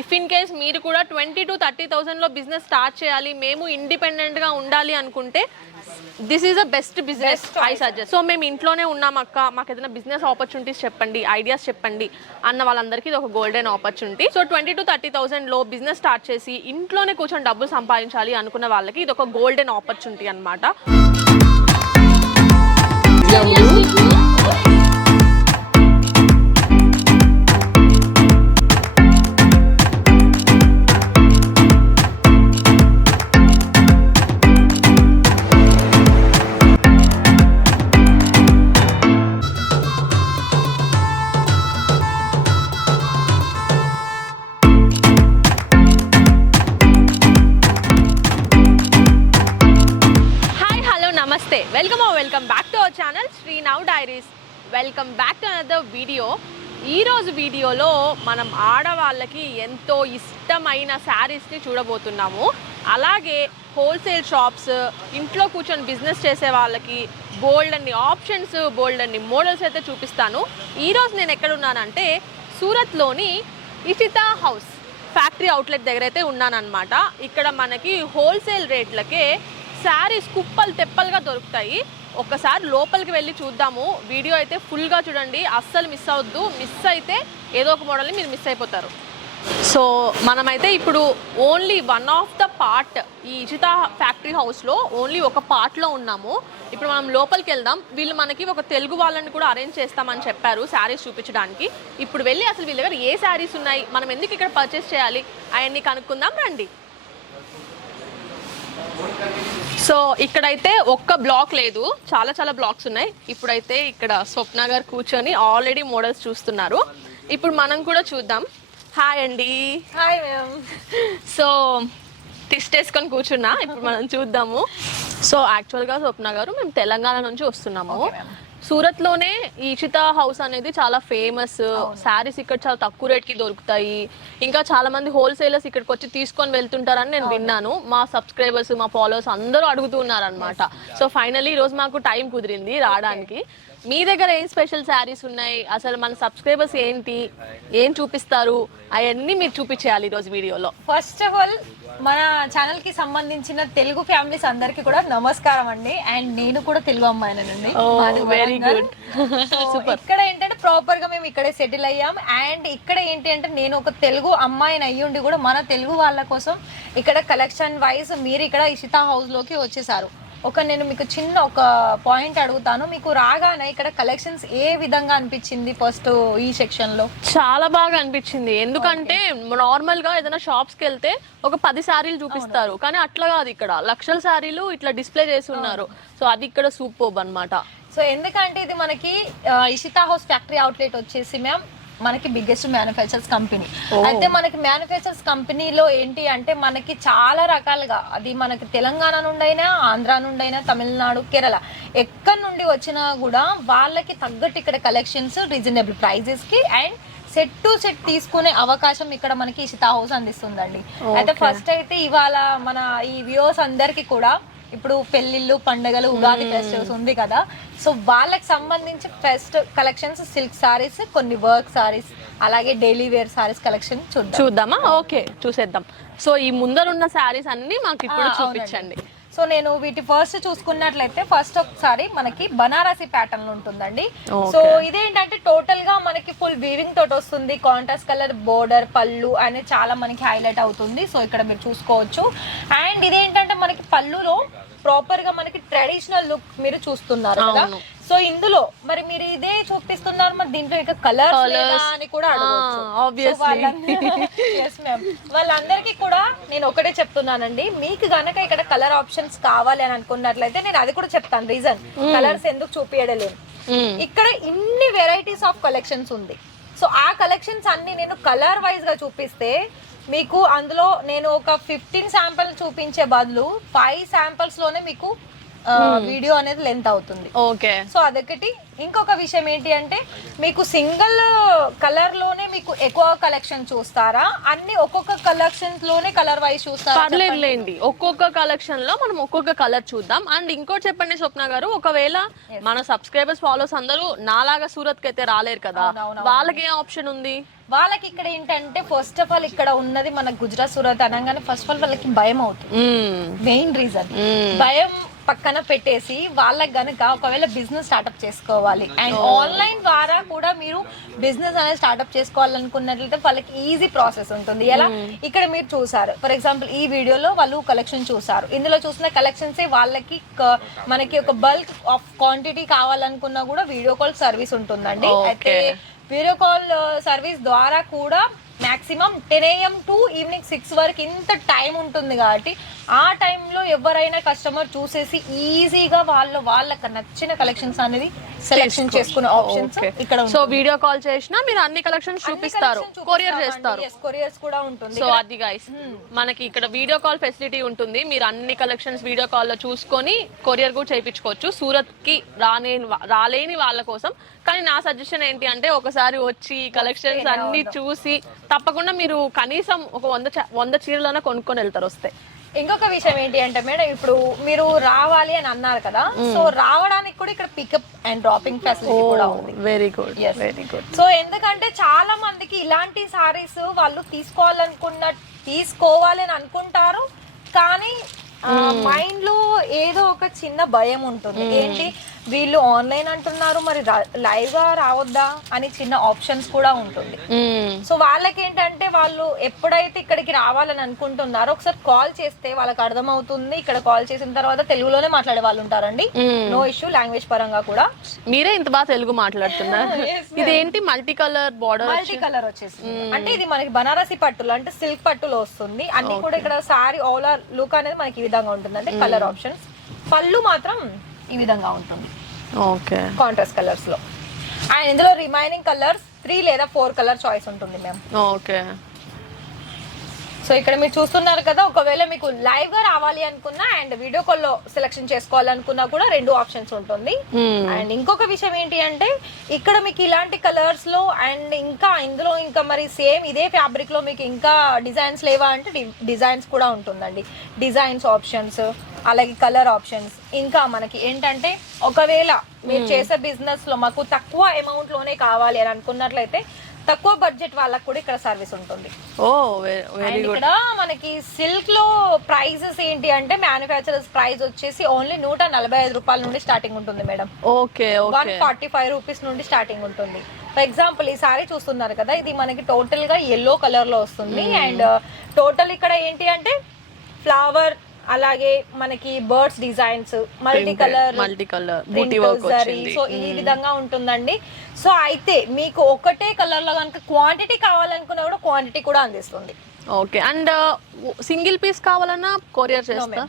If in case మీరు కూడా 20,000 to 30,000 లో బిజినెస్ స్టార్ట్ చేయాలి, మేము ఇండిపెండెంట్ గా ఉండాలి అనుకుంటే this is the best business I suggest. So మేము ఇంట్లోనే ఉన్నాం అక్క, మాకు ఏదైనా బిజినెస్ ఆపర్చునిటీస్ చెప్పండి, ఐడియాస్ చెప్పండి అన్న వాళ్ళందరికీ ఇది ఒక గోల్డెన్ ఆపర్చునిటీ. సో 20,000 to 30,000 లో బిజినెస్ స్టార్ట్ చేసి ఇంట్లోనే కూర్చొని డబ్బులు సంపాదించాలి అనుకున్న వాళ్ళకి ఇది ఒక గోల్డెన్ ఆపర్చునిటీ అన్నమాట. నమస్తే, welcome back to our channel Sri now diaries. Welcome back to another video. ఈరోజు వీడియోలో మనం ఆడవాళ్ళకి ఎంతో ఇష్టమైన శారీస్ని చూడబోతున్నాము. అలాగే హోల్సేల్ షాప్స్, ఇంట్లో కూర్చొని బిజినెస్ చేసే వాళ్ళకి బోల్డ్ అన్ని ఆప్షన్స్, బోల్డ్ అన్ని మోడల్స్ అయితే చూపిస్తాను. ఈరోజు నేను ఎక్కడున్నానంటే సూరత్లోని ఇషితా హౌస్ ఫ్యాక్టరీ అవుట్లెట్ దగ్గర అయితే ఉన్నానన్నమాట. ఇక్కడ మనకి హోల్సేల్ రేట్లకే శారీస్ కుప్పలు తెప్పలుగా దొరుకుతాయి. ఒక్కసారి లోపలికి వెళ్ళి చూద్దాము. వీడియో అయితే ఫుల్గా చూడండి, అస్సలు మిస్ అవ్వద్దు. మిస్ అయితే ఏదో ఒక మోడల్ని మీరు మిస్ అయిపోతారు. సో మనమైతే ఇప్పుడు only one of the part, ఈ ఇషితా ఫ్యాక్టరీ హౌస్లో ఓన్లీ ఒక పార్ట్లో ఉన్నాము. ఇప్పుడు మనం లోపలికి వెళ్దాం. వీళ్ళు మనకి ఒక తెలుగు వాళ్ళని కూడా అరేంజ్ చేస్తామని చెప్పారు శారీస్ చూపించడానికి. ఇప్పుడు వెళ్ళి అసలు వీళ్ళ దగ్గర ఏ శారీస్ ఉన్నాయి, మనం ఎందుకు ఇక్కడ పర్చేస్ చేయాలి అవన్నీ కనుక్కుందాం రండి. సో ఇక్కడైతే ఒక్క బ్లాక్ లేదు, చాలా బ్లాక్స్ ఉన్నాయి. ఇప్పుడైతే ఇక్కడ స్వప్న గారు కూర్చొని ఆల్రెడీ మోడల్స్ చూస్తున్నారు. ఇప్పుడు మనం కూడా చూద్దాం. హాయ్ అండి. Hi ma'am. సో టిస్ట్ వేసుకొని కూర్చున్నా. ఇప్పుడు మనం చూద్దాము. సో యాక్చువల్గా స్వప్న గారు మేము తెలంగాణ నుంచి వస్తున్నాము. సూరత్లోనే ఈ ఇషితా హౌస్ అనేది చాలా ఫేమస్. శారీస్ ఇక్కడ చాలా తక్కువ రేట్కి దొరుకుతాయి. ఇంకా చాలా మంది హోల్సేలర్స్ ఇక్కడికి వచ్చి తీసుకొని వెళ్తుంటారని నేను విన్నాను. మా సబ్స్క్రైబర్స్, మా ఫాలోవర్స్ అందరూ అడుగుతున్నారు అనమాట. సో ఫైనల్లీ ఈరోజు మాకు టైం కుదిరింది రావడానికి. మీ దగ్గర ఏం స్పెషల్ శారీస్ ఉన్నాయి, అసలు మన సబ్స్క్రైబర్స్ ఏంటి, ఏం చూపిస్తారు, అవన్నీ మీరు చూపించేయాలి ఈరోజు వీడియోలో. ఫస్ట్ ఆఫ్ ఆల్ మన ఛానల్ కి సంబంధించిన తెలుగు ఫ్యామిలీస్ అందరికి కూడా నమస్కారం అండి. అండ్ నేను కూడా తెలుగు అమ్మాయినండి. Very good. ఇక్కడ ఏంటంటే ప్రాపర్ గా మేము ఇక్కడే సెటిల్ అయ్యాం. అండ్ ఇక్కడ ఏంటి అంటే నేను ఒక తెలుగు అమ్మాయిని అయ్యుండి కూడా మన తెలుగు వాళ్ళ కోసం ఇక్కడ కలెక్షన్ వైజ్ మీరు ఇక్కడ ఇషితా హౌస్ లోకి వచ్చేసారు. నేను మీకు చిన్న ఒక పాయింట్ అడుగుతాను. మీకు రాగానే ఇక్కడ కలెక్షన్స్ ఏ విధంగా అనిపించింది? ఫస్ట్ ఈ సెక్షన్ లో చాలా బాగా అనిపించింది. ఎందుకంటే నార్మల్ గా ఏదైనా షాప్స్ కి వెళ్తే ఒక 10 శారీలు చూపిస్తారు, కానీ అట్లా కాదు, ఇక్కడ లక్షల శారీలు ఇట్లా డిస్ప్లే చేసి ఉన్నారు. సో అది ఇక్కడ సూపర్బ్ అన్నమాట. సో ఎందుకంటే ఇది మనకి ఇషితా హౌస్ ఫ్యాక్టరీ అవుట్లెట్ వచ్చేసి మ్యామ్ మనకి బిగ్గెస్ట్ మ్యానుఫ్యాక్చర్స్ కంపెనీ. అయితే మనకి మ్యానుఫ్యాక్చర్స్ కంపెనీలో ఏంటి అంటే మనకి చాలా రకాలుగా, అది మనకి తెలంగాణ నుండి అయినా, ఆంధ్ర నుండి అయినా, తమిళనాడు, కేరళ ఎక్కడి నుండి వచ్చినా కూడా వాళ్ళకి తగ్గట్టు ఇక్కడ కలెక్షన్స్ రీజనబుల్ ప్రైజెస్ కి అండ్ సెట్ టు సెట్ తీసుకునే అవకాశం ఇక్కడ మనకి ఇషితా హౌస్ అందిస్తుందండి. అయితే ఫస్ట్ అయితే ఇవాళ మన ఈ వ్యూవర్స్ అందరికి కూడా ఇప్పుడు పెళ్లిళ్ళు, పండుగలు, ఉగాది ఫెస్టివల్స్ ఉంది కదా, సో వాళ్ళకి సంబంధించి ఫస్ట్ కలెక్షన్స్, సిల్క్ సారీస్, కొన్ని వర్క్ సారీస్, అలాగే డైలీ వేర్ సారీస్ కలెక్షన్ చూద్దామా? ఓకే, చూసేద్దాం. సో ఈ ముందరున్న సారీస్ అన్ని మాకు ఇప్పుడు చూపించండి. సో నేను వీటి ఫస్ట్ చూసుకున్నట్లయితే ఫస్ట్ ఒకసారి మనకి బనారసి ప్యాటర్న్ ఉంటుందండి. సో ఇదేంటంటే టోటల్ గా మనకి ఫుల్ వీవింగ్ తోటి వస్తుంది. కాంట్రాస్ట్ కలర్ బోర్డర్, పళ్ళు అనేది చాలా మనకి హైలైట్ అవుతుంది. సో ఇక్కడ మీరు చూసుకోవచ్చు. అండ్ ఇదేంటంటే మనకి పళ్ళులో ప్రాపర్ గా మనకి ట్రెడిషనల్ లుక్ మీరు చూస్తున్నారు కదా. సో ఇందులో మరి మీరు ఇదే చూపిస్తున్నారు, మరి దీంట్లో ఇక కలర్ అని కూడా అడగవచ్చు. వాళ్ళందరికీ కూడా నేను ఒకటే చెప్తున్నానండి, మీకు గనక ఇక్కడ కలర్ ఆప్షన్స్ కావాలి అని అనుకున్నట్లయితే నేను అది కూడా చెప్తాను, రీజన్ కలర్స్ ఎందుకు చూపించడలేదు. ఇక్కడ ఇన్ని వెరైటీస్ ఆఫ్ కలెక్షన్స్ ఉంది. సో ఆ కలెక్షన్స్ అన్ని నేను కలర్ వైజ్ గా చూపిస్తే మీకు అందులో నేను ఒక 15 శాంపిల్ చూపించే బదులు 5 శాంపిల్స్ లోనే మీకు వీడియో అనేది లెంత్ అవుతుంది. ఓకే. సో అదొకటి. ఇంకొక విషయం ఏంటి అంటే మీకు సింగిల్ కలర్ లోనే మీకు ఎక్కువ కలెక్షన్ చూస్తారా, అన్ని ఒక్కొక్క కలెక్షన్స్ లోనే కలర్ వైజ్ చూస్తారా? పర్లేదులేండి, ఒక్కొక్క కలెక్షన్ లో మనం ఒక్కొక్క కలర్ చూద్దాం. అండ్ ఇంకోటి చెప్పండి స్వప్న గారు, ఒకవేళ మన సబ్స్క్రైబర్స్ ఫాలోవర్స్ అందరూ నాలాగా సూరత్ కి అయితే రాలేరు కదా, వాళ్ళకి ఏ ఆప్షన్ ఉంది? వాళ్ళకి ఇక్కడ ఏంటంటే ఫస్ట్ ఆఫ్ ఆల్ ఇక్కడ ఉన్నది మన గుజరాత్ సూరత్ అనగానే ఫస్ట్ ఆఫ్ ఆల్ వాళ్ళకి భయం అవుతుంది. మెయిన్ రీజన్ భయం పక్కన పెట్టేసి వాళ్ళకి గనక ఒకవేళ బిజినెస్ స్టార్ట్అప్ చేసుకోవాలి అండ్ ఆన్లైన్ ద్వారా కూడా మీరు బిజినెస్ అనేది స్టార్ట్అప్ చేసుకోవాలనుకున్నట్లయితే వాళ్ళకి ఈజీ ప్రాసెస్ ఉంటుంది. ఎలా ఇక్కడ మీరు చూసారు, ఫర్ ఎగ్జాంపుల్ ఈ వీడియోలో వాళ్ళు కలెక్షన్ చూసారు, ఇందులో చూసిన కలెక్షన్స్ వాళ్ళకి మనకి ఒక బల్క్ ఆఫ్ క్వాంటిటీ కావాలనుకున్నా కూడా వీడియో కాల్ సర్వీస్ ఉంటుందండి. అయితే వీడియో కాల్ సర్వీస్ ద్వారా కూడా మాక్సిమం 10 AM టు ఈవినింగ్ 6 వరకు ఇంత టైం ఉంటుంది కాబట్టి ఆ టైంలో ఎవరైనా కస్టమర్ చూసేసి ఈజీగా వాళ్ళకి నచ్చిన కలెక్షన్స్ అనేది సెలెక్షన్ చేసుకునే ఆప్షన్స్ ఇక్కడ సో వీడియో కాల్ చేసినా మీరు అన్ని కలెక్షన్స్ చూపిస్తారు, కొరియర్ చేస్తారు. కొరియర్స్ కూడా ఉంటుంది. సో అది గైస్ మనకి ఇక్కడ వీడియో కాల్ ఫెసిలిటీ ఉంటుంది. మీరు అన్ని కలెక్షన్స్ వీడియో కాల్ లో చూసుకొని కొరియర్ కూడా చేయించుకోవచ్చు సూరత్ కి రాలేని వాళ్ళ కోసం. కానీ నా సజెషన్ ఏంటి అంటే ఒకసారి వచ్చి కలెక్షన్స్ అన్ని చూసి తప్పకుండా మీరు కనీసం ఒక 100 చీరలైనా కొనుక్కొని వెళ్తారు వస్తే. ఇంకొక విషయం ఏంటి అంటే మేడం, ఇప్పుడు మీరు రావాలి అని అన్నారు కదా, సో రావడానికి కూడా ఇక్కడ పికప్ అండ్ డ్రాపింగ్ ఫెసిలిటీ కూడా ఉంది. Very good, very good. So ఎందుకంటే చాలా మందికి ఇలాంటి సారీస్ వాళ్ళు తీసుకోవాలి అని అనుకుంటారు, కానీ మైండ్ లో ఏదో ఒక చిన్న భయం ఉంటుంది. ఏంటి వీళ్ళు ఆన్లైన్ అంటున్నారు, మరి లైవ్ గా రావద్దా అని చిన్న ఆప్షన్స్ కూడా ఉంటుంది. సో వాళ్ళకి ఏంటంటే వాళ్ళు ఎప్పుడైతే ఇక్కడికి రావాలని అనుకుంటున్నారో ఒకసారి కాల్ చేస్తే వాళ్ళకి అర్థమవుతుంది. ఇక్కడ కాల్ చేసిన తర్వాత తెలుగులోనే మాట్లాడే వాళ్ళు ఉంటారండి, నో ఇష్యూ. లాంగ్వేజ్ పరంగా కూడా మీరే ఇంత బాగా తెలుగు మాట్లాడుతున్నారు. ఇదేంటి multi colour border? Multi colour వచ్చేసి అంటే ఇది మనకి బనారసి పట్టులో అంటే సిల్క్ పట్టులో వస్తుంది. అన్ని కూడా ఇక్కడ సారీ ఆల్ ఓవర్ లుక్ అనేది మనకి ఈ విధంగా ఉంటుంది. అంటే కలర్ ఆప్షన్స్, పళ్ళు మాత్రం ఈ విధంగా ఉంటుంది. ఓకే, కాంట్రాస్ట్ కలర్స్ లో. అండ్ ఇందులో రిమైనింగ్ కలర్స్ 3 లేదా 4 కలర్ చాయిస్ ఉంటుంది మ్యామ్. ఓకే. సో ఇక్కడ మీరు చూస్తున్నారు కదా, ఒకవేళ మీకు లైవ్ గా రావాలి అనుకున్నా అండ్ వీడియో కాల్ లో సెలెక్షన్ చేసుకోవాలనుకున్నా కూడా 2 ఆప్షన్స్ ఉంటుంది. అండ్ ఇంకొక విషయం ఏంటి అంటే ఇక్కడ మీకు ఇలాంటి కలర్స్ లో అండ్ ఇంకా ఇందులో ఇంకా మరి సేమ్ ఇదే ఫ్యాబ్రిక్ లో మీకు ఇంకా డిజైన్స్ లేవా అంటే డిజైన్స్ కూడా ఉంటుందండి. డిజైన్స్ ఆప్షన్స్, అలాగే కలర్ ఆప్షన్స్. ఇంకా మనకి ఏంటంటే ఒకవేళ మీరు చేసే బిజినెస్ లో మాకు తక్కువ అమౌంట్ లోనే కావాలి అని అనుకున్నట్లయితే తక్కువ బడ్జెట్ వాళ్ళకి కూడా ఇక్కడ సర్వీస్ ఉంటుంది. ఇక్కడ మనకి సిల్క్ లో ప్రైజెస్ ఏంటి అంటే మ్యానుఫ్యాక్చరర్స్ ప్రైస్ వచ్చేసి ఓన్లీ 145 రూపాయల నుండి స్టార్టింగ్ ఉంటుంది మేడం. ఓకే, 145 రూపీస్ నుండి స్టార్టింగ్ ఉంటుంది. ఫర్ ఎగ్జాంపుల్ ఈ సారీ చూస్తున్నారు కదా, ఇది మనకి టోటల్ గా ఎల్లో కలర్ లో వస్తుంది. అండ్ టోటల్ ఇక్కడ ఏంటి అంటే ఫ్లవర్, అలాగే మనకి బర్డ్స్ డిజైన్స్, మల్టీ కలర్ బూటీ వర్క్ వచ్చింది. సో ఈ విధంగా ఉంటుందండి. సో అయితే మీకు ఒకటే కలర్ లో కనుక క్వాంటిటీ కావాలనుకున్నా కూడా క్వాంటిటీ కూడా అందిస్తుంది. ఓకే. అండ్ సింగిల్ పీస్ కావాలన్నా కొరియర్ చేస్తా,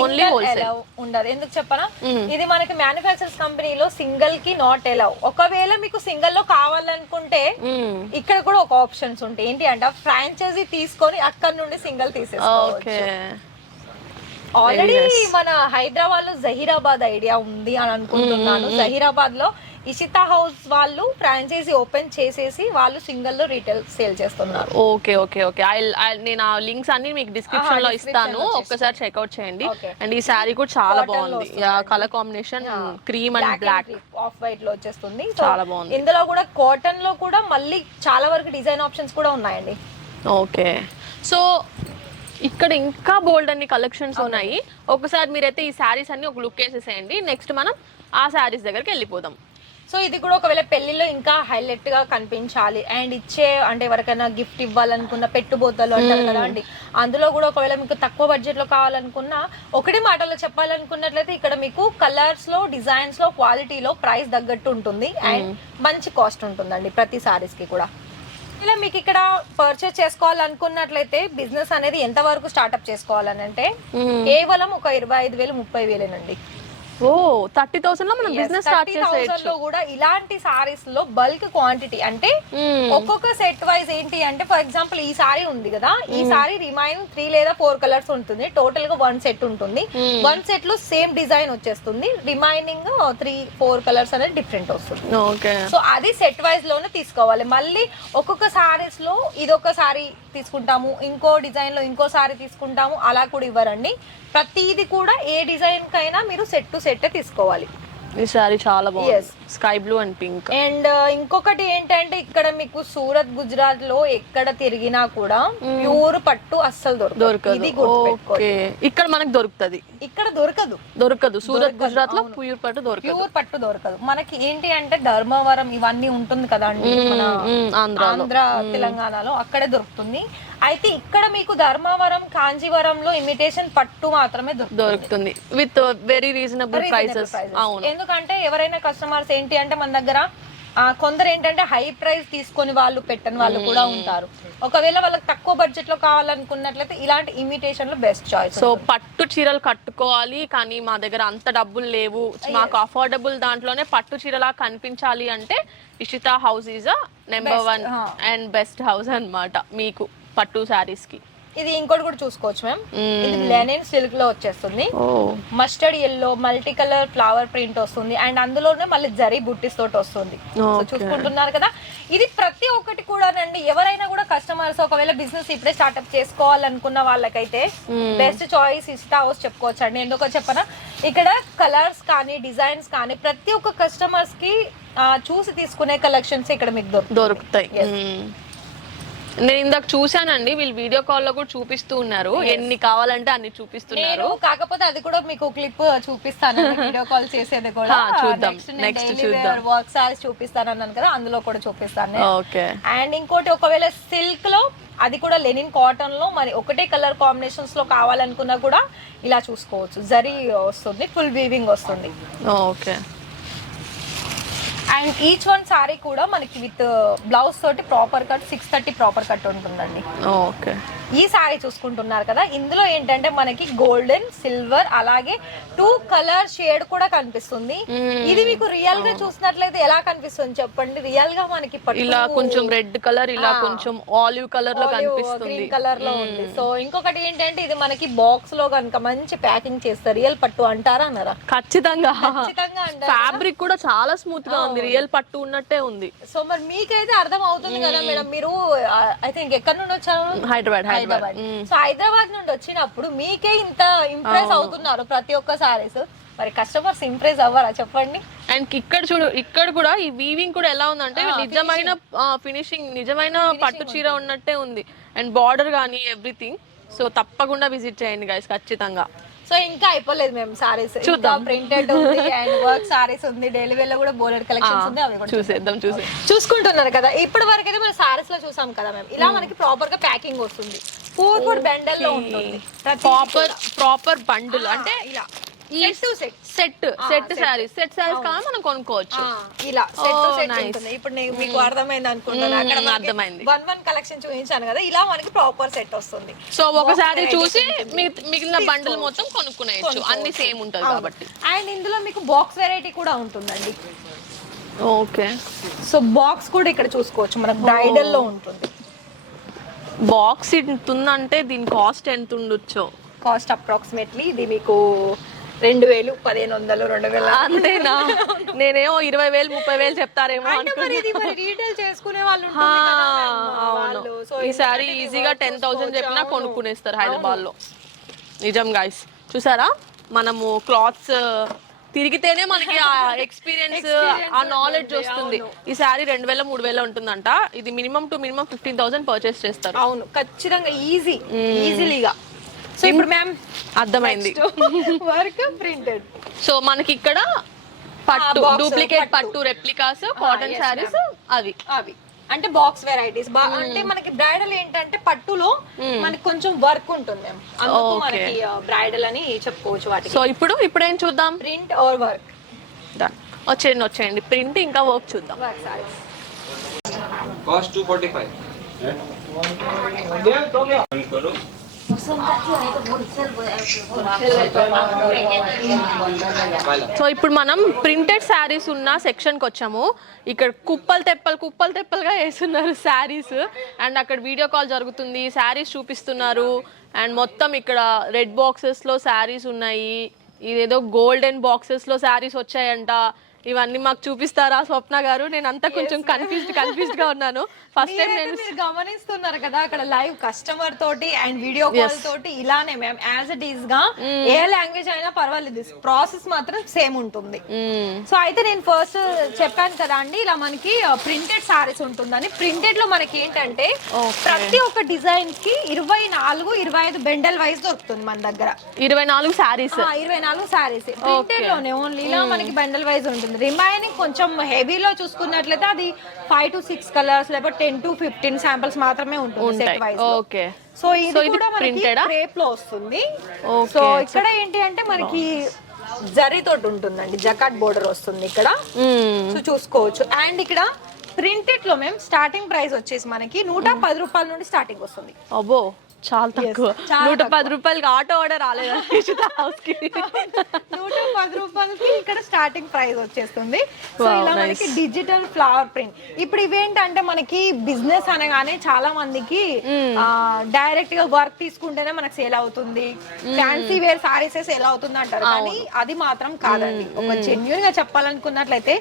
ఓన్లీ హోల్సేల్ ఉండదు. ఎందుకు చెప్పనా, ఇది మనకి మ్యానుఫ్యాక్చరర్స్ కంపెనీలో సింగిల్ కి నాట్ అలౌ. ఒకవేళ మీకు సింగిల్ లో కావాలనుకుంటే ఇక్కడ కూడా ఒక ఆప్షన్స్ ఉంటాయి. ఏంటి అంటే ఫ్రాంచైజీ తీసుకొని అక్కడ నుండి సింగిల్ తీసేసుకోవచ్చు. ఆల్రెడీ మన హైదరాబాద్ లో జహీరాబాద్ ఐడియా ఉంది అని అనుకుంటున్నాను. జహీరాబాద్ లో ఇషితా హౌస్ వాళ్ళు ఫ్రాంచైజీ ఓపెన్ చేసేసి వాళ్ళు సింగిల్ లో రీటైల్ సేల్ చేస్తున్నారు. Okay, okay, okay. నేను ఆ లింక్స్ అన్ని మీకు డిస్క్రిప్షన్ లో ఇస్తాను, ఒక్కసారి చెక్అవుట్ చేయండి. అండ్ ఈ సారీ కూడా చాలా బాగుంది, colour combination cream and black off white లో వచ్చేస్తుంది. చాలా బాగుంది. ఇందులో కూడా కాటన్ లో కూడా మళ్ళీ చాలా వరకు డిజైన్ ఆప్షన్స్ కూడా ఉన్నాయండి. ఓకే. సో ఇక్కడ ఇంకా బోల్డ్ అన్ని కలెక్షన్స్ ఉన్నాయి. ఒకసారి మీరైతే ఈ శారీస్ అన్ని ఒక లుక్ వేసేసేయండి, నెక్స్ట్ మనం ఆ శారీస్ దగ్గరికి వెళ్ళిపోదాం. సో ఇది కూడా ఒకవేళ పెళ్లిలో ఇంకా హైలైట్ గా కనిపించాలి అండ్ అంటే ఎవరికైనా గిఫ్ట్ ఇవ్వాలనుకున్న పెట్టుబోతలు అంటారు కదా అండి, అందులో కూడా ఒకవేళ మీకు తక్కువ బడ్జెట్ లో కావాలనుకున్నా ఒకటి మాటలో చెప్పాలనుకున్నట్లయితే ఇక్కడ మీకు కలర్స్ లో, డిజైన్స్ లో, క్వాలిటీలో ప్రైస్ తగ్గట్టు ఉంటుంది అండ్ మంచి కాస్ట్ ఉంటుందండి ప్రతి సారీస్ కి కూడా. ఇలా మీకు ఇక్కడ పర్చేస్ చేసుకోవాలనుకున్నట్లయితే బిజినెస్ అనేది ఎంత వరకు స్టార్ట్అప్ చేసుకోవాలని అంటే కేవలం ఒక 25,000 30,000 అండి. ఓ 30,000 లో మనం బిజినెస్ స్టార్ట్ 30,000 చేసేయచ్చు. లో కూడా ఇలాంటి సారీస్ లో బల్క్ క్వాంటిటీ అంటే ఒక్కొక్క సెట్ వైజ్ ఏంటి అంటే ఫర్ ఎగ్జాంపుల్ ఈ సారీ ఉంది కదా, ఈ సారీ రిమైన్ 3 లేదా 4 కలర్స్ ఉంటుంది, టోటల్ గా 1 సెట్ ఉంటుంది. 1 సెట్ లో సేమ్ డిజైన్ వచ్చేస్తుంది, రిమైనింగ్ 3-4 కలర్స్ అనేది డిఫరెంట్ వస్తుంది. ఓకే, సో అది సెట్ వైజ్ లోనే తీసుకోవాలి. మళ్ళీ ఒక్కొక్క సారీస్ లో ఇదొక సారీ తీసుకుంటాము, ఇంకో డిజైన్ లో ఇంకో సారీ తీసుకుంటాము, అలా కూడా ఇవ్వరండి. ప్రతిది కూడా ఏ డిజైన్ కైనా మీరు సెట్ టు సెట్ తీసుకోవాలి. ఈ సారీ చాలా బాగుంది, sky blue and pink. And ఇంకొకటి ఏంటంటే ఇక్కడ మీకు సూరత్, గుజరాత్ లో ఎక్కడ తిరిగినా కూడా ప్యూర్ పట్టు అస్సలు దొరకదు. ఇది గుర్తుపెట్టుకోండి. ఇక్కడ మనకు దొరుకుతది, ఇక్కడ దొరకదు. సూరత్, గుజరాత్ లో ప్యూర్ పట్టు దొరకదు. మనకి ఏంటి అంటే ధర్మవరం ఇవన్నీ ఉంటుంది కదా అండి మన ఆంధ్ర తెలంగాణలో, అక్కడే దొరుకుతుంది. అయితే ఇక్కడ మీకు ధర్మవరం, కాంజీవరంలో ఇమిటేషన్ పట్టు మాత్రమే దొరుకుతుంది విత్ వెరీ రీజనబుల్ ప్రైసెస్. అవును, ఎందుకంటే ఎవరైనా కస్టమర్స్ ఏంటి అంటే మన దగ్గర కొందరు ఏంటంటే హై ప్రైస్ తీసుకొని వాళ్ళు పెట్టని వాళ్ళు కూడా ఉంటారు. ఒకవేళ వాళ్ళకి తక్కువ బడ్జెట్ లో కావాలనుకున్నట్లయితే ఇలాంటి ఇమిటేషన్ లో బెస్ట్ చాయిస్. సో పట్టు చీరలు కట్టుకోవాలి కానీ మా దగ్గర అంత డబ్బులు లేవు, మాకు అఫోర్డబుల్ దాంట్లోనే పట్టు చీరలా కనిపించాలి అంటే Ishita house is number 1 and best house అన్నమాట మీకు పట్టు సారీస్ కి. ఇది ఇంకోటి కూడా చూసుకోవచ్చు మ్యామ్, ఇది లెనిన్ సిల్క్ లో వచ్చేస్తుంది. Mustard yellow multi colour flower print వస్తుంది, అండ్ అందులోనే మళ్ళీ జరీ బుట్టీస్ తోటి వస్తుంది. చూసుకుంటున్నారు కదా, ఇది ప్రతి ఒక్కటి కూడా నండి. ఎవరైనా కూడా కస్టమర్స్ ఒకవేళ బిజినెస్ ఇప్పుడే స్టార్ట్అప్ చేసుకోవాలనుకున్న వాళ్ళకైతే బెస్ట్ చాయిస్ ఇస్తా హౌస్ చెప్పుకోవచ్చు అండి. ఎందుకో చెప్పనా, ఇక్కడ కలర్స్ కానీ డిజైన్స్ కానీ ప్రతి ఒక్క కస్టమర్స్ కి చూసి తీసుకునే కలెక్షన్స్ ఇక్కడ మీకు దొరుకుతాయి. నేను ఇందాక చూసానండి, వీళ్ళు వీడియో కాల్ లో కూడా చూపిస్తూ ఉన్నారు, ఎన్ని కావాలంటే అన్ని చూపిస్తున్నారు. కాకపోతే అది కూడా మీకు క్లిప్ చూపిస్తాను వీడియో కాల్ చేసేది కూడా. చూద్దాం, నెక్స్ట్ చూద్దాం. వర్క్ సారీస్ చూపిస్తాను అన్నాను కదా, అందులో కూడా చూపిస్తాను. ఓకే, అండ్ ఇంకోటి ఒకవేళ సిల్క్ లో అది కూడా లెనిన్ కాటన్ లో మరి ఒకటే కలర్ కాంబినేషన్స్ లో కావాలనుకున్నా కూడా ఇలా చూసుకోవచ్చు. జరీ వస్తుంది, ఫుల్ వీవింగ్ వస్తుంది. Okay, and each one sorry కూడా మనకి విత్ బ్లౌజ్ తోటి ప్రాపర్ కట్ 630 ప్రాపర్ కట్ ఉంటుందండి. ఓకే, ఈ సారీ చూసుకుంటున్నారు కదా, ఇందులో ఏంటంటే మనకి గోల్డెన్, సిల్వర్ అలాగే 2 కలర్ షేడ్ కూడా కనిపిస్తుంది. ఇది మీకు రియల్ గా చూసినట్లయితే ఎలా కనిపిస్తుంది చెప్పండి? రియల్ గా మనకి ఇలా కొంచెం రెడ్ కలర్, ఇలా కొంచెం ఆలివ్ కలర్ లో కనిపిస్తుంది, గ్రీన్ కలర్ లో ఉంది. సో ఇంకొకటి ఏంటంటే ఇది మనకి బాక్స్ లో కనుక మంచి ప్యాకింగ్ చేస్తారు. రియల్ పట్టు అంటారా అన్నారా? ఖచ్చితంగా అంటారు. ఫ్యాబ్రిక్ కూడా చాలా స్మూత్ గా ఉంది, రియల్ పట్టు ఉన్నట్టే ఉంది. సో మరి మీకైతే అర్థం అవుతుంది కదా మేడం, మీరు ఐ థింక్ ఎక్కడి నుండి వచ్చారు? హైదరాబాద్. సో హైదరాబాద్ నుండి వచ్చినప్పుడు మీకే ఇంత ఇంప్రెస్ అవుతున్నారు ప్రతి ఒక్క సారీస్, మరి కస్టమర్స్ ఇంప్రెస్ అవ్వరా చెప్పండి? అండ్ ఇక్కడ చూడు, ఇక్కడ కూడా ఈ వీవింగ్ కూడా ఎలా ఉందంటే నిజమైన ఫినిషింగ్, నిజమైన పట్టు చీర ఉన్నట్టే ఉంది. అండ్ బార్డర్ కానీ ఎవ్రీథింగ్. సో తప్పకుండా విజిట్ చేయండి గైస్, ఖచ్చితంగా. సో ఇంకా అయిపోలేదు మేము సారీస్, చూద్దాం. ప్రింటెడ్ ఉంది అండ్ వర్క్ సారీస్ ఉంది, డైలీ వేర్ లో కూడా బోలెడ్ కలెక్షన్స్ ఉంది, అవి కూడా చూసేద్దాం. చూసుకుంటున్నారు కదా. ఇప్పటి వరకు అయితే మనం సారీస్ లో చూసాం కదా మేము, ఇలా మనకి ప్రాపర్ గా ప్యాకింగ్ వస్తుంది, 4 బండల్ లో ఉంటుంది. ప్రాపర్ బండిల్ అంటే ఇలా సెట్ సారీస్ కావాలి మనం కొనుక్కోవచ్చు. ఇలా సెట్ ఉంటుంది. ఇప్పుడు మీకు అర్థమైంది అనుకుంటాను, అక్కడ అర్థమైంది. 1 కలెక్షన్ చూపించాను కదా, ఇలా మనకి ప్రాపర్ సెట్ వస్తుంది. సో ఒక సారీ చూసి మిగిలిన బండిల్ మొత్తం కొనుక్కునేయచ్చు, అన్ని సేమ్ ఉంటది కాబట్టి. అండ్ ఇందులో మీకు బాక్స్ వెరైటీ కూడా ఉంటుందండి. ఓకే, సో బాక్స్ కూడా ఇక్కడ చూసుకోవచ్చు, మనకు బ్రైడల్ లో ఉంటుంది. బాక్స్ ఉందంటే దీని కాస్ట్ ఎంత ఉండొచ్చో? కాస్ట్ అప్రాక్సిమేట్లీ ఇది మీకు 2,000, 1,500, 2,000. అంతేనా? నేనేమో 20,000, 30,000 చెప్తారేమో రీటైల్ చేసుకునే వాళ్ళు. ఈసారి ఈజీగా 10,000 చెప్పినా కొనుక్కునేస్తారు హైదరాబాద్ లో. నిజం గైస్, చూసారా మనము క్లాత్స్ తిరిగితేనే మనకి ఆ ఎక్స్పీరియన్స్, ఆ నాలెడ్జ్ వస్తుంది. ఈ సారీ 2,000, 3,000 ఉంటుందంట. ఇది మినిమం టు మినిమం 15,000 పర్చేస్ చేస్తారు. అవును, ఖచ్చితంగా ఈజీలీగా. సో ఇప్పుడు మ్యామ్ అర్థమైంది, వర్క్ ప్రింటెడ్. సో మనకి ఇక్కడ పట్టు, డూప్లికేట్ పట్టు, రెప్లికాస్, కాటన్ సారీస్ అవి అంటే బాక్స్ వెరైటీస్. అంటే మనకి బ్రైడల్ ఏంటంటే పట్టులో మనకి కొంచెం వర్క్ ఉంటుంది మ్యామ్, అందుకు మనకి బ్రైడల్ అని చెప్పుకోవచ్చు వాటికి. సో ఇప్పుడు ఏం చూద్దాం? Print are work. వచ్చేయండి ప్రింట్ ఇంకా వర్క్ చూద్దాం. Work saris cost 245. సో ఇప్పుడు మనం ప్రింటెడ్ శారీస్ ఉన్న సెక్షన్కి వచ్చాము. ఇక్కడ కుప్పలు తెప్పలుగా వేస్తున్నారు శారీస్. అండ్ అక్కడ వీడియో కాల్ జరుగుతుంది, శారీస్ చూపిస్తున్నారు. అండ్ మొత్తం ఇక్కడ రెడ్ బాక్సెస్లో శారీస్ ఉన్నాయి. ఇదేదో గోల్డెన్ బాక్సెస్లో శారీస్ వచ్చాయంట. ఇవన్నీ మాకు చూపిస్తారా స్వప్న గారు? నేను అంతా కొంచెం కన్ఫ్యూజ్డ్ గా ఉన్నాను. ఫస్ట్ టైం నేను గమనిస్తున్నారు కదా అక్కడ లైవ్ కస్టమర్ తోటి అండ్ వీడియో కాల్ తోటి ఇలానే మ్యామ్ యాజ్ ఇట్ ఈస్ గా ఏ లాంగ్వేజ్ అయినా పర్వాలేదు, ప్రాసెస్ మాత్రం సేమ్ ఉంటుంది. సో అయితే నేను ఫస్ట్ చెప్పాను కదా అండి, ఇలా మనకి ప్రింటెడ్ సారీస్ ఉంటుందని. ప్రింటెడ్ లో మనకి ఏంటంటే ప్రతి ఒక్క డిజైన్ కి 24-25 బెండల్ వైజ్ దొరుకుతుంది మన దగ్గర. 24 సారీస్ ప్రింటెడ్ లోనే ఓన్లీ ఇలా మనకి బెండల్ వైజ్ ఉంటుంది. రిమైనింగ్ కొంచెం హెవీలో చూసుకున్నట్లయితే అది 5 to 6 కలర్స్ లేకపోతే 10 to 15 శాంపిల్స్ మాత్రమే ఉంటుంది సెట్ వైజ్. ఓకే. సో ఇది కూడా మనకి క్రేప్ లో వస్తుంది. సో ఇక్కడ ఏంటి అంటే మనకి జరీ తోటి ఉంటుందండి, జకాట్ బోర్డర్ వస్తుంది ఇక్కడ. సో చూసుకోవచ్చు. అండ్ ఇక్కడ ప్రింటెడ్ లో మేము స్టార్టింగ్ ప్రైస్ వచ్చేసి మనకి 110 రూపాయల నుండి స్టార్టింగ్ వస్తుంది. అబ్బో చాలా తక్కువ. 110 రూపాయలకి ఆటో ఆర్డర్ రాలేదు హౌస్ కి. 110 రూపాయలకి ఇక్కడ స్టార్టింగ్ ప్రైస్ వచ్చేస్తుంది. సో ఇలా మనకి డిజిటల్ ఫ్లవర్ ప్రింట్. ఇప్పుడు ఇవేంటంటే మనకి బిజినెస్ అనగానే చాలా మందికి డైరెక్ట్ గా వర్క్ తీసుకుంటేనే మనకి సేల్ అవుతుంది, ఫ్యాన్సీ వేర్ సారీస్ సేల్ అవుతుంది అంటారు. కానీ అది మాత్రం కాదండి. ఒక జెన్యూన్ గా చెప్పాలనుకున్నట్లయితే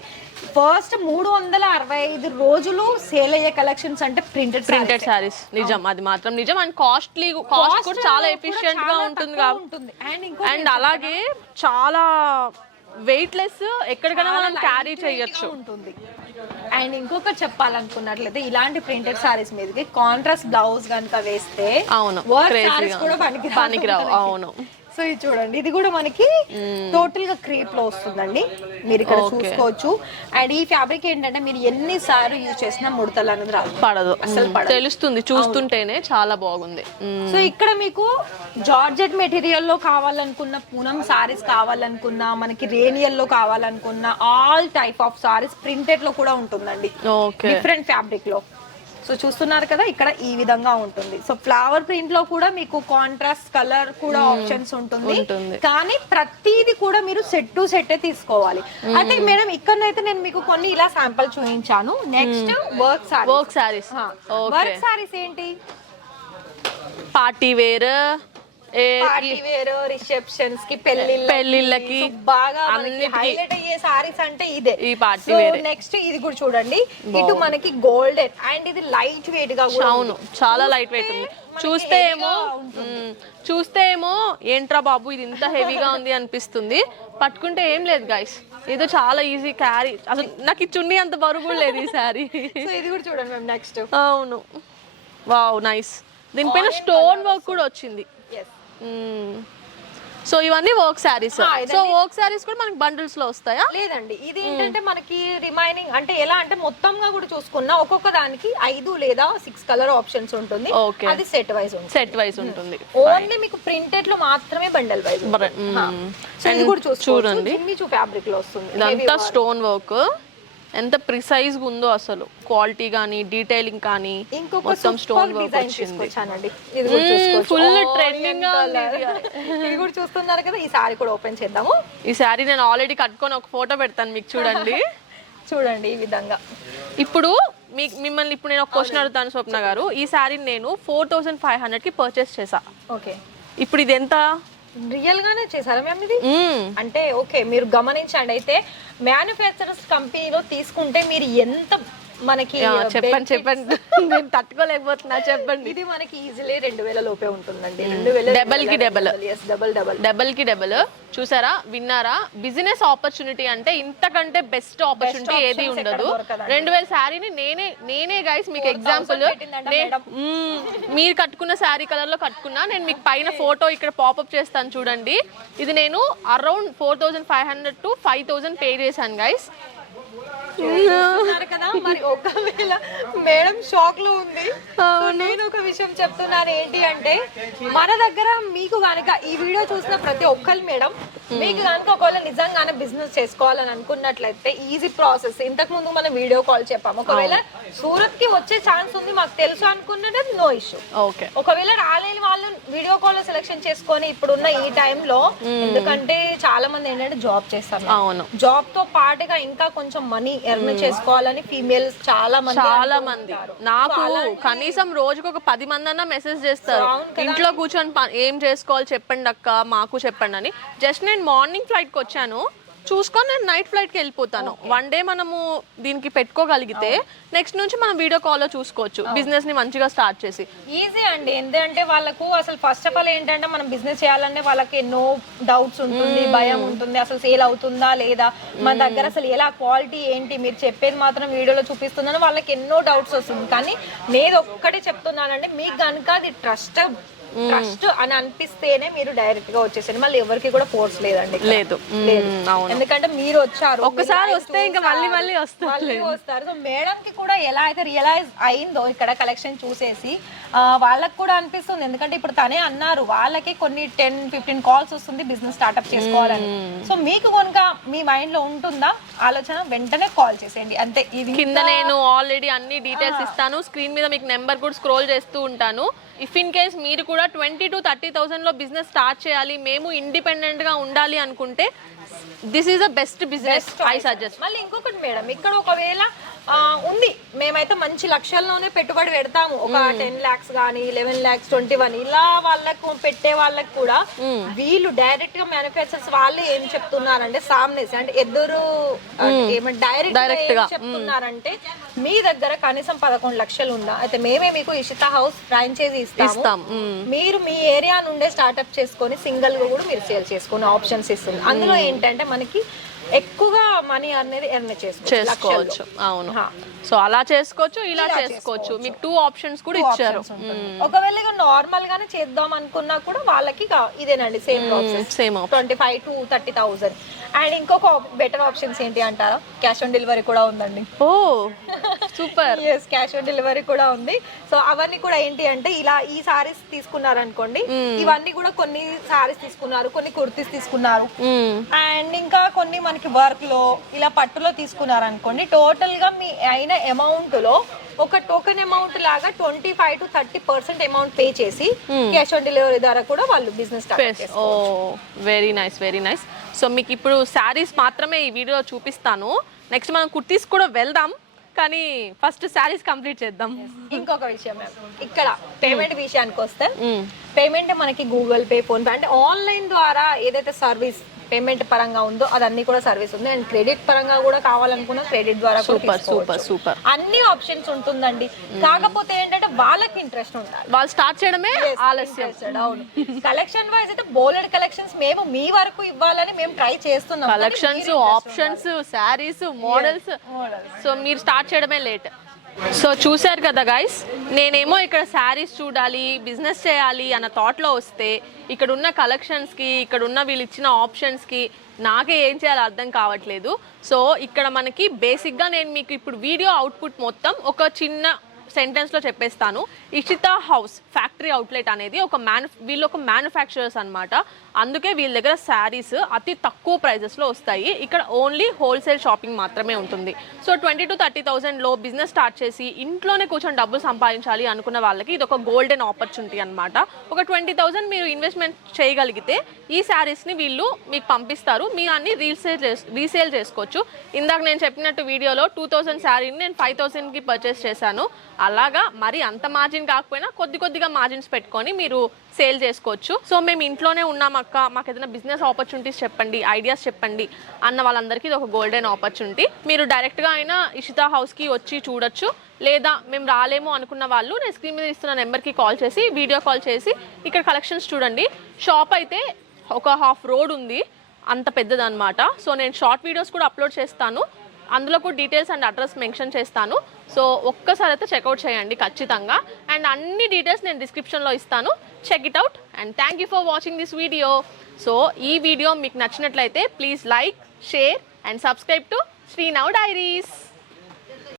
ఫస్ట్ 365 రోజులు సేల్ అయ్యే కలెక్షన్స్ అంటే ప్రింటెడ్ సారీస్. నిజం, అది మాత్రం నిజం. అండ్ కాస్ట్ కూడా చాలా ఎఫిషియెంట్ గా ఉంటుంది. అండ్ అలాగే చాలా వెయిట్ లెస్, ఎక్కడికైనా మనం క్యారీ చేయొచ్చు ఉంటుంది. అండ్ ఇంకొకటి చెప్పాలనుకున్నట్లయితే ఇలాంటి ప్రింటెడ్ సారీస్ మీదకి కాంట్రాస్ట్ బ్లౌజ్ కనుక వేస్తే అవును కూడా పనికిరావు. అవును. సో ఇది చూడండి, ఇది కూడా మనకి టోటల్ గా క్రేప్ లో వస్తుందండి, మీరు ఇక్కడ చూసుకోవచ్చు. అండ్ ఈ ఫ్యాబ్రిక్ ఏంటంటే మీరు ఎన్నిసార్లు యూజ్ చేసినా ముడతలు అనేది పడదు, అసలు తెలుస్తుంది చూస్తుంటేనే. చాలా బాగుంది. సో ఇక్కడ మీకు జార్జెట్ మెటీరియల్ లో కావాలనుకున్న, పూనం సారీస్ కావాలనుకున్నా, మనకి రేనియల్ లో కావాలనుకున్న all type of saris printed లో కూడా ఉంటుందండి, డిఫరెంట్ ఫ్యాబ్రిక్ లో. సో చూస్తున్నారు కదా ఇక్కడ ఈ విధంగా ఉంటుంది. సో ఫ్లవర్ ప్రింట్ లో కూడా మీకు కాంట్రాస్ట్ కలర్ కూడా ఆప్షన్స్ ఉంటుంది. కానీ ప్రతిది కూడా మీరు సెట్ టు సెట్ తీసుకోవాలి. అంటే మేడం ఇక్కడనైతే నేను మీకు కొన్ని ఇలా శాంపుల్ చూపించాను. Next work saris. Work saris ఏంటి? పార్టీ వేర్, రిసెప్షన్స్ కి, పెళ్లిళ్ళకి బాగా హైలైట్ అయ్యే సారీస్ అంటే ఇదే. నెక్స్ట్ ఇది కూడా చూడండి, ఇటు మనకి గోల్డెన్ అండ్ ఇది లైట్ వెయిట్ గా కూడా. అవును, చాలా లైట్ వెయిట్ ఉంది. చూస్తే ఏమో ఏంట్రా బాబు ఇది ఇంత హెవీగా ఉంది అనిపిస్తుంది. పట్టుకుంటే ఏం లేదు గైస్, ఏదో చాలా ఈజీ క్యారీ. అసలు నాకు ఈ చున్నీ అంత బరువు లేదు ఈ సారీ. ఇది కూడా చూడండి మ్యామ్ నెక్స్ట్. అవును, వావ్ నైస్. దీనిపైన స్టోన్ వర్క్ కూడా వచ్చింది. సో ఇవన్నీ work saris. So work saris కూడా మనకి బండిల్స్ లో వస్తాయా? లేదండి, ఇది ఏంటంటే మనకి రిమైనింగ్ అంటే ఎలా అంటే మొత్తంగా కూడా చూసుకున్నా ఒక్కొక్క దానికి 5 లేదా 6 కలర్ ఆప్షన్స్ ఉంటుంది. అది సెట్ వైజ్ ఉంటుంది. ఓన్లీ మీకు ప్రింటెడ్ లో మాత్రమే బండల్ వైజ్. సో ఇది కూడా చూడండి, జిమ్మిచూ ఫ్యాబ్రిక్ లో వస్తుంది. ఇదంతా స్టోన్ వర్క్. ఎంత ప్రిసైజ్ గా ఉందో అసలు, క్వాలిటీ గానీ డీటెయిలింగ్ కానీ. మొత్తం స్టోన్ వర్క్ వచ్చింది. ఫుల్ ట్రెండింగ్ గా ఉంది. ఇది కూడా చూస్తున్నారు కదా. ఈ సారీ కూడా ఓపెన్ చేద్దాము. ఈ సారీ నేను ఆల్రెడీ కట్టుకొని ఒక ఫోటో పెడతాను మీకు, చూడండి. చూడండి ఈ విధంగా. ఇప్పుడు మిమ్మల్ని ఇప్పుడు నేను ఒక క్వశ్చన్ అడుగుతాను స్వప్న గారు. ఈ సారీ నేను 4500 కి పర్చేస్ చేసా. ఓకే, ఇప్పుడు ఇది ఎంత? రియల్ గానే చేశారా మ్యామ్ ఇది? అంటే ఓకే, మీరు గమనించండి. అయితే మ్యానుఫ్యాక్చరర్స్ కంపెనీలో తీసుకుంటే మీరు ఎంత మనకి చెప్పండి నేను తట్టుకోలేకపోతున్నా, చెప్పండి. ఇది మనకి ఈజీలీ 2000 లోపే ఉంటుందండి. డబల్ కి డబల్. చూసారా, విన్నారా? బిజినెస్ ఆపర్చునిటీ అంటే ఇంతకంటే బెస్ట్ ఆపర్చునిటీ ఏది ఉండదు. 2000 శారీని నేనే గైస్ మీకు ఎగ్జాంపుల్, మీరు కట్టుకున్న శారీ కలర్ లో కట్టుకున్నా. నేను మీకు పైన ఫోటో ఇక్కడ పాపప్ చేస్తాను చూడండి. ఇది నేను అరౌండ్ 4500 to 5000 పే చేశాను గైస్. కదా. మరి ఒకవేళ మేడం షాక్ లో ఉంది. నేను ఒక విషయం చెప్తున్నాను ఏంటి అంటే, మన దగ్గర మీకు కనుక ఈ వీడియో చూసిన ప్రతి ఒక్కరు మేడం మీకు కనుక ఒకవేళ నిజంగానే బిజినెస్ చేసుకోవాలని అనుకున్నట్లయితే ఈజీ ప్రాసెస్. ఇంతకు ముందు మనం వీడియో కాల్ చెప్పాము. ఒకవేళ సూరత్ కి వచ్చే ఛాన్స్ ఉంది మాకు తెలుసు అనుకున్నట్టు నో ఇష్యూ. ఓకే, ఒకవేళ రాలేని వాళ్ళు వీడియో కాల్ లో సెలెక్షన్ చేసుకొని ఇప్పుడున్న ఈ టైంలో, ఎందుకంటే చాలా మంది ఏంటంటే జాబ్ చేస్తారు. అవును, జాబ్ తో పాటుగా ఇంకా కొంచెం మనీ ఎర్న్ చేసుకోవాలని ఫీమేల్స్ చాలా మంది నాకు కనీసం రోజుకు ఒక 10 మంది అన్న మెసేజ్ చేస్తారు, ఇంట్లో కూర్చొని ఏం చేసుకోవాలి చెప్పండి అక్క, మాకు చెప్పండి అని. జస్ట్ నేను మార్నింగ్ ఫ్లైట్ కి వచ్చాను, చూసుకొని నేను నైట్ ఫ్లైట్ కి వెళ్ళిపోతాను. వన్ డే మనము దీనికి పెట్టుకోగలిగితే నెక్స్ట్ నుంచి మనం వీడియో కాల్ లో చూసుకోవచ్చు బిజినెస్ ని మంచిగా స్టార్ట్ చేసి. ఈజీ అండి. ఎందుకంటే వాళ్ళకు అసలు ఫస్ట్ ఆఫ్ ఆల్ ఏంటంటే మనం బిజినెస్ చేయాలంటే వాళ్ళకి ఎన్నో డౌట్స్ ఉంటుంది, భయం ఉంటుంది, అసలు సేల్ అవుతుందా లేదా, మన దగ్గర అసలు ఎలా క్వాలిటీ ఏంటి, మీరు చెప్పేది మాత్రం వీడియోలో చూపిస్తుందని వాళ్ళకి ఎన్నో డౌట్స్ వస్తుంది. కానీ నేను ఒక్కటే చెప్తున్నానంటే మీకు కనుక అది ట్రస్ట్ అని అనిపిస్తేనే మీరు డైరెక్ట్ గా వచ్చేసండి. మళ్ళీ ఎవరికి కూడా ఫోర్స్ లేదండి. లేదు, ఎందుకంటే మీరు వచ్చారు, ఒకసారి వస్తే ఇంకా మళ్ళీ వస్తారు. సో మేడం కి కూడా ఎలా అయితే రియలైజ్ అయిందో ఇక్కడ కలెక్షన్ చూసేసి వాళ్ళకి కూడా అనిపిస్తుంది. ఎందుకంటే ఇప్పుడు తనే అన్నారు వాళ్ళకి కొన్ని 10-15 కాల్స్ వస్తుంది బిజినెస్ స్టార్ట్అప్ చేసుకోవాలని. సో మీకు కనుక మీ మైండ్ లో ఉంటుందా ఆలోచన, వెంటనే కాల్ చేసేయండి అంతే. ఇది కింద నేను ఆల్రెడీ అన్ని డీటెయిల్స్ ఇస్తాను, స్క్రీన్ మీద మీకు నెంబర్ కూడా స్క్రోల్ చేస్తూ ఉంటాను. ఇఫ్ ఇన్ కేస్ మీరు కూడా 20,000 to 30,000 లో బిజినెస్ స్టార్ట్ చేయాలి, మేము ఇండిపెండెంట్ గా ఉండాలి అనుకుంటే this is the best business I suggest. మళ్ళీ ఇంకొకటి మేడం, ఇక్కడ ఒకవేళ ఉంది మేమైతే మంచి లక్షల్లోనే పెట్టుబడి పెడతాము, ఒక 10 lakhs కానీ 11 lakhs 21 ఇలా వాళ్ళకు పెట్టే వాళ్ళకి కూడా వీళ్ళు డైరెక్ట్ గా మ్యానుఫ్యాక్చర్స్ వాళ్ళు ఏం చెప్తున్నారంటే సామ్నేసి అంటే ఎదురు ఏమంటే డైరెక్ట్ గా చెప్తున్నారంటే మీ దగ్గర కనీసం 11 లక్షలు ఉందా అయితే మేమే మీకు ఇషితా హౌస్ ఫ్రాంచైజీ ఇస్తాం, మీరు మీ ఏరియా నుండే స్టార్ట్అప్ చేసుకొని సింగిల్ గా కూడా మీరు సేల్ చేసుకునే ఆప్షన్స్ ఇస్తుంది. అందులో ఏంటంటే మనకి ఎక్కువగా మనీ అనేది ఎర్న్ చేసుకోవచ్చు. అవును, సో అలా చేసుకోవచ్చు, ఇలా చేసుకోవచ్చు. మీకు 2 ఆప్షన్స్ కూడా ఇచ్చారు. ఒకవేళ నార్మల్ గానే చేద్దాం అనుకున్నా కూడా వాళ్ళకి ఇదేనండి సేమ్ ప్రాసెస్, 25,000 to 30,000. అండ్ ఇంకొక బెటర్ ఆప్షన్స్ ఏంటి అంటారా, క్యాష్ ఆన్ డెలివరీ కూడా ఉందండి. ఓ సూపర్, క్యాష్ ఆన్ డెలివరీ కూడా ఉంది. సో అవన్నీ కూడా ఏంటి అంటే ఇలా ఈ సారీస్ తీసుకున్నారనుకోండి, ఇవన్నీ కూడా కొన్ని సారీస్ తీసుకున్నారు, కొన్ని కుర్తీస్ తీసుకున్నారు, అండ్ ఇంకా కొన్ని మనకి వర్క్ లో ఇలా పట్టులో తీసుకున్నారనుకోండి, టోటల్ గా మీ అయిన అమౌంట్ లో ఒక టోకెన్ అమౌంట్ లాగా 25 to 30% అమౌంట్ పే చేసి క్యాష్ ఆన్ డెలివరీ ద్వారా కూడా వాళ్ళు బిజినెస్ స్టార్ట్ చేసుకోవచ్చు. Oh very nice, very nice. So మీకు ఇప్పుడు శారీస్ మాత్రమే ఈ వీడియోలో చూపిస్తాను, నెక్స్ట్ మనం కుర్తీస్ కూడా వెళ్దాం, కానీ ఫస్ట్ శారీస్ కంప్లీట్ చేద్దాం. ఇంకొక విషయం ఇక్కడ పేమెంట్ విషయానికి వస్తే, పేమెంట్ మనకి గూగుల్ పే, ఫోన్ పే అంటే ఆన్లైన్ ద్వారా ఏదైతే సర్వీస్ పేమెంట్ పరంగా ఉందో అదన్నీ కూడా సర్వీస్ ఉంది. అండ్ క్రెడిట్ పరంగా కూడా కావాలనుకున్నా క్రెడిట్ ద్వారా సూపర్ అన్ని ఆప్షన్స్ ఉంటుందండి. కాకపోతే ఏంటంటే వాళ్ళకి ఇంట్రెస్ట్ ఉండాలి, వాళ్ళు స్టార్ట్ చేయడమే ఆలస్యం. అవును, కలెక్షన్ వైజ్ అయితే బోలెడ్ కలెక్షన్స్ మేము మీ వరకు ఇవ్వాలని మేము ట్రై చేస్తున్నాం. Collections, options, saris, models, so మీరు స్టార్ట్ చేయడమే లేట్. సో చూశారు కదా గైస్, నేనేమో ఇక్కడ శారీస్ చూడాలి, బిజినెస్ చేయాలి అన్న థాట్లో వస్తే ఇక్కడ ఉన్న కలెక్షన్స్కి, ఇక్కడ ఉన్న వీళ్ళు ఇచ్చిన ఆప్షన్స్కి నాకే ఏం చేయాలో అర్థం కావట్లేదు. సో ఇక్కడ మనకి బేసిక్గా నేను మీకు ఇప్పుడు వీడియో అవుట్పుట్ మొత్తం ఒక చిన్న సెంటెన్స్లో చెప్పేస్తాను. ఇషితా హౌస్ ఫ్యాక్టరీ అవుట్లెట్ అనేది వీళ్ళు ఒక మ్యానుఫ్యాక్చరర్స్ అనమాట. అందుకే వీళ్ళ దగ్గర శారీస్ అతి తక్కువ ప్రైజెస్లో వస్తాయి. ఇక్కడ ఓన్లీ హోల్సేల్ షాపింగ్ మాత్రమే ఉంటుంది. సో 20,000 to 30,000లో బిజినెస్ స్టార్ట్ చేసి ఇంట్లోనే కూర్చొని డబ్బులు సంపాదించాలి అనుకున్న వాళ్ళకి ఇది ఒక గోల్డెన్ ఆపర్చునిటీ అనమాట. ఒక 20,000 మీరు ఇన్వెస్ట్మెంట్ చేయగలిగితే ఈ శారీస్ని వీళ్ళు మీకు పంపిస్తారు, మీరు అన్ని రీసేల్ చేసుకోవచ్చు. ఇందాక నేను చెప్పినట్టు వీడియోలో 2,000 శారీని నేను 5,000కి పర్చేస్ చేశాను. అలాగా మరి అంత మార్జిన్ కాకపోయినా కొద్దిగా మార్జిన్స్ పెట్టుకొని మీరు సేల్ చేసుకోవచ్చు. సో మేము ఇంట్లోనే ఉన్నాం అక్క, మాకు ఏదైనా బిజినెస్ ఆపర్చునిటీస్ చెప్పండి, ఐడియాస్ చెప్పండి అన్న వాళ్ళందరికీ ఇది ఒక గోల్డెన్ ఆపర్చునిటీ. మీరు డైరెక్ట్గా అయినా ఇషితా హౌస్కి వచ్చి చూడొచ్చు, లేదా మేము రాలేమో అనుకున్న వాళ్ళు నేను స్క్రీన్ మీద ఇస్తున్న నెంబర్కి కాల్ చేసి వీడియో కాల్ చేసి ఇక్కడ కలెక్షన్స్ చూడండి. షాప్ అయితే ఒక హాఫ్ రోడ్ ఉంది, అంత పెద్దదన్నమాట. సో నేను షార్ట్ వీడియోస్ కూడా అప్లోడ్ చేస్తాను, అందులో కూడా డీటెయిల్స్ అండ్ అడ్రస్ మెన్షన్ చేస్తాను. సో ఒక్కసారి అయితే చెక్అవుట్ చేయండి ఖచ్చితంగా. అండ్ అన్ని డీటెయిల్స్ నేను డిస్క్రిప్షన్లో ఇస్తాను, check it out. And thank you for watching this video. So ఈ వీడియో మీకు నచ్చినట్లయితే please like, share and subscribe to Sri now diaries.